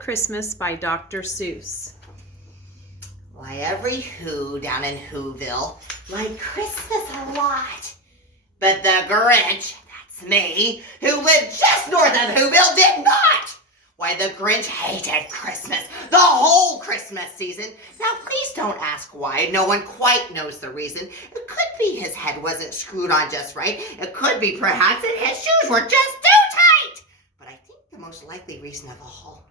Christmas by Dr. Seuss. Why, every Who down in Whoville liked Christmas a lot. But the Grinch, that's me, who lived just north of Whoville, did not. Why, the Grinch hated Christmas, the whole Christmas season. Now, please don't ask why. No one quite knows the reason. It could be his head wasn't screwed on just right. It could be perhaps that his shoes were just too tight. But I think the most likely reason of all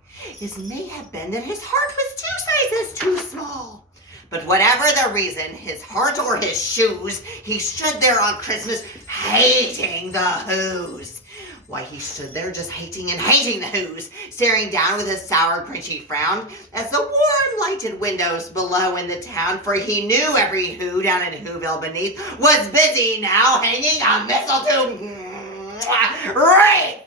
may have been that his heart was 2 sizes too small. But whatever the reason, his heart or his shoes, he stood there on Christmas hating the Who's. Why, he stood there just hating and hating the Who's, staring down with a sour, grinchy frown as the warm, lighted windows below in the town, for he knew every Who down in Whoville beneath was busy now hanging a mistletoe wreath.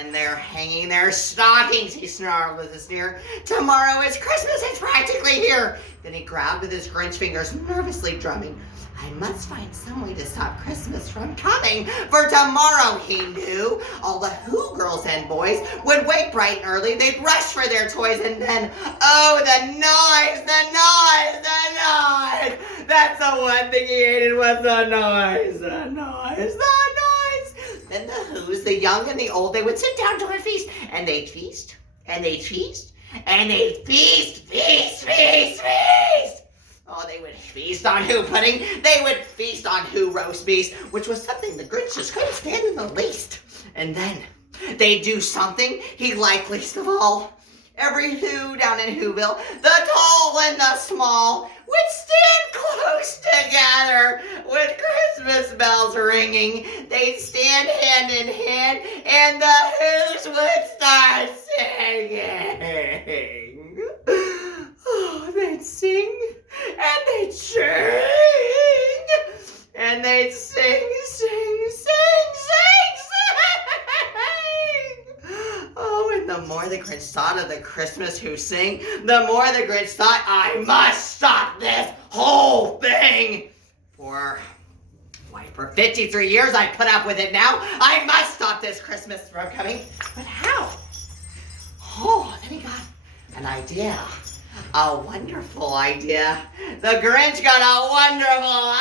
And they're hanging their stockings, he snarled with a sneer. Tomorrow is Christmas, it's practically here. Then he grabbed with his Grinch fingers, nervously drumming. I must find some way to stop Christmas from coming, for tomorrow, he knew, all the Who girls and boys would wake bright and early, they'd rush for their toys, and then, oh, the noise, the noise, the noise. That's the one thing he hated was the noise, the noise, the noise. Then the Who's, the young and the old, they would sit down to a feast, and they'd feast, and they'd feast, and they'd feast, feast, feast, feast. Oh, they would feast on Who pudding, they would feast on Who roast beef, which was something the Grinch just couldn't stand in the least. And then they'd do something he liked least of all. Every Who down in Whoville, the tall and the small, would stand close together with Christmas bells ringing. They'd stand hand in hand, and the Who's would start singing. Oh, they'd sing, and they'd sing, and they'd sing, sing, sing, sing, sing. Oh, and the more the Grinch thought of the Christmas Who sing, the more the Grinch thought, I must stop this whole thing. For 53 years I put up with it now. I must stop this Christmas from coming. But how? Oh, then he got an idea. A wonderful idea. The Grinch got a wonderful,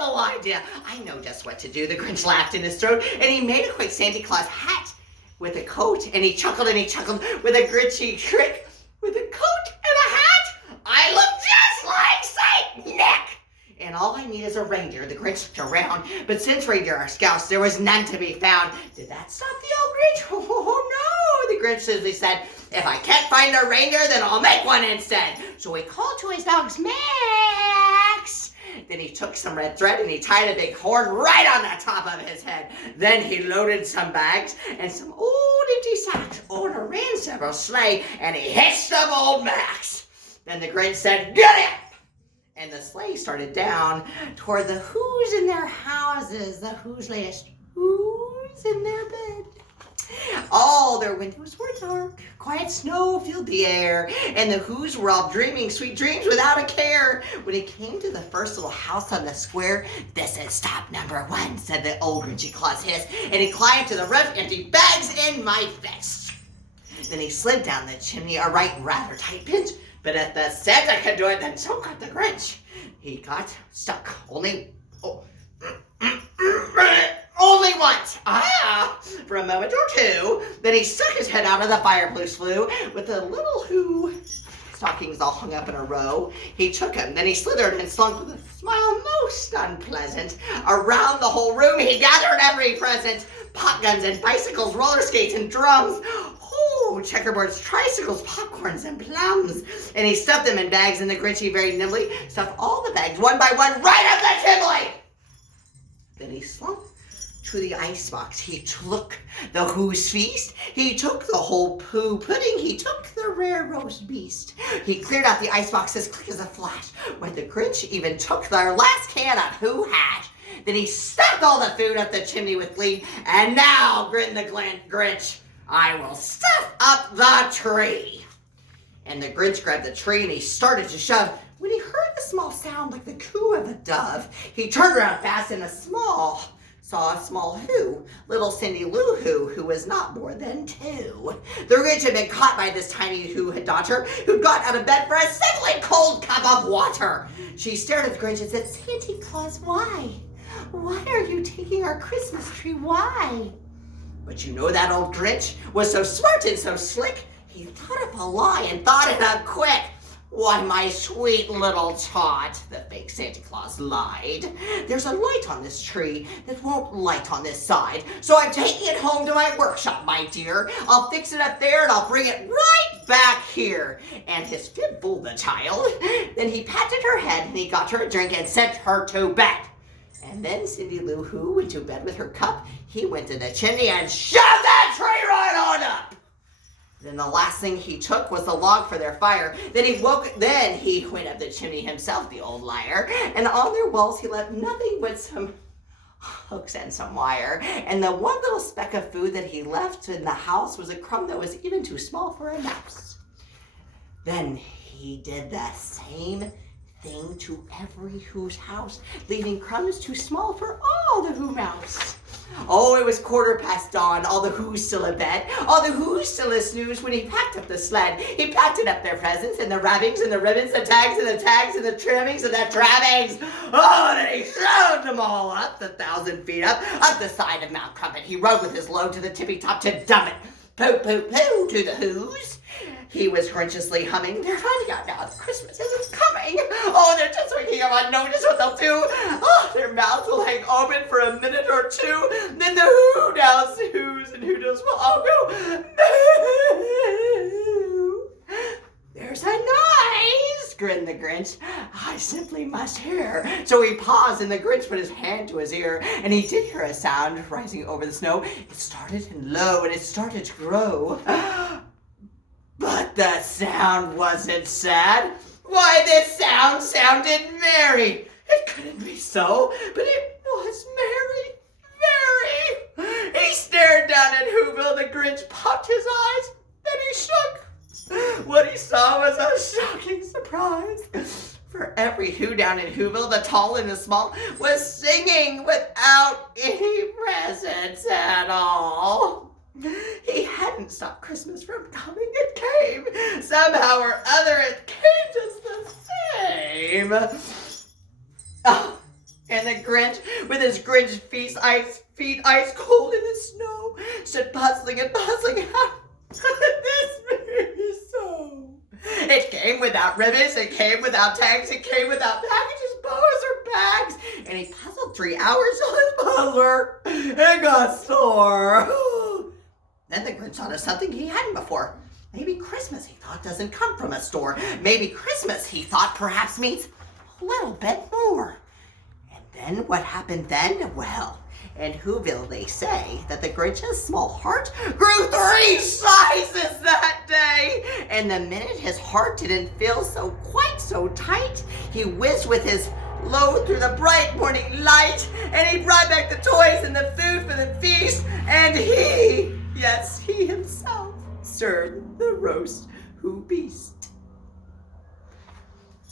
awful idea. I know just what to do. The Grinch laughed in his throat, and he made a quick Santa Claus hat with a coat, and he chuckled with a Grinchy trick. With a coat and a hat, I look just like Saint Nick. And all I need is a reindeer. The Grinch looked around, but since reindeer are scouts, there was none to be found. Did that stop the old Grinch? Oh, no, the Grinch simply said, if I can't find a reindeer, then I'll make one instead. So he called to his dogs, Max. Then he took some red thread and he tied a big horn right on the top of his head. Then he loaded some bags and some old empty sacks on a ransom sleigh, and he hitched up old Max. Then the Grinch said, get it! And the sleigh started down toward the Who's in their houses, the Who's latest Who's in their bed. All their windows were dark, quiet snow filled the air, and the Who's were all dreaming sweet dreams without a care. When he came to the first little house on the square, this is stop number 1, said the old Grinchy Claus hiss, and he climbed to the roof, empty bags in my fist. Then he slid down the chimney, a rather tight pinch, but if the Santa could do it, then so could the Grinch. He got stuck only once. For a moment or two. Then he stuck his head out of the fireplace flue with the little Who stockings all hung up in a row. He took him. Then he slithered and slunk with a smile most unpleasant. Around the whole room he gathered every present. Pop guns and bicycles, roller skates and drums. Oh, checkerboards, tricycles, popcorns, and plums. And he stuffed them in bags, and the Grinchy very nimbly stuffed all the bags one by one right up the chimney. Then he slunk to the icebox. He took the Who's feast. He took the whole Pooh pudding. He took the rare roast beast. He cleared out the icebox as quick as a flash, when the Grinch even took their last can of Who hash. Then he stuffed all the food up the chimney with glee. And now, grinned the Grinch, I will stuff up the tree. And the Grinch grabbed the tree and he started to shove. When he heard the small sound like the coo of a dove, he turned around fast and a small, saw a small Who, little Cindy Lou who was not more than 2. The Grinch had been caught by this tiny Who daughter who'd got out of bed for a simply cold cup of water. She stared at the Grinch and said, "Santa Claus, why? Why are you taking our Christmas tree? Why?" But you know that old Grinch was so smart and so slick, he thought up a lie and thought it up quick. "Why, my sweet little tot," the fake Santa Claus lied, "there's a light on this tree that won't light on this side. So I'm taking it home to my workshop, my dear. I'll fix it up there and I'll bring it right back here." And his fib fooled the child. Then he patted her head and he got her a drink and sent her to bed. And then Cindy Lou Who went to bed with her cup. He went to the chimney and shoved that tree right on up. Then the last thing he took was the log for their fire. Then he went up the chimney himself, the old liar. And on their walls he left nothing but some hooks and some wire. And the one little speck of food that he left in the house was a crumb that was even too small for a mouse. Then he did the same thing to every Who's house, leaving crumbs too small for all the Who mouse. Oh, it was 15:15 dawn, all the Who's still in bed, all the Who's still a snooze when he packed up the sled. He packed it up their presents and the wrappings and the ribbons, the tags and the tags and the trimmings and the trappings. Oh, and then he shoved them all up the 1,000 feet up the side of Mount Crumpet. He rode with his load to the tippy top to dump it. Pooh, pooh, pooh to the Who's. He was Grinchiously humming. "They're finding out now that Christmas isn't coming. Oh, they're just waking up on notice what they'll do. Oh, their mouths will hang open for a minute or two. Then the Who knows Who's and Who knows will all go, moo." "There's a noise," grinned the Grinch. "I simply must hear." So he paused and the Grinch put his hand to his ear and he did hear a sound rising over the snow. It started low and it started to grow. But the sound wasn't sad. Why, this sound sounded merry. It couldn't be so, but it was merry, very. He stared down at Whoville. The Grinch popped his eyes. Then he shook. What he saw was a shocking surprise. For every Who down in Whoville, the tall and the small, was singing without any presents at all. He hadn't stopped Christmas from coming. It came. Somehow or other, it came just the same. Oh, and the Grinch, with his Grinch feet ice cold in the snow, stood puzzling and puzzling. How could this be so? It came without ribbons, it came without tags, it came without packages, bows, or bags. And he puzzled 3 hours on his puzzler and got sore. Then the Grinch thought of something he hadn't before. Maybe Christmas, he thought, doesn't come from a store. Maybe Christmas, he thought, perhaps means a little bit more. And then what happened then? Well, in Whoville they say that the Grinch's small heart grew 3 sizes that day. And the minute his heart didn't feel quite so tight, he whizzed with his load through the bright morning light, and he brought back the toys and the food for the feast, and he himself served the roast Who beast.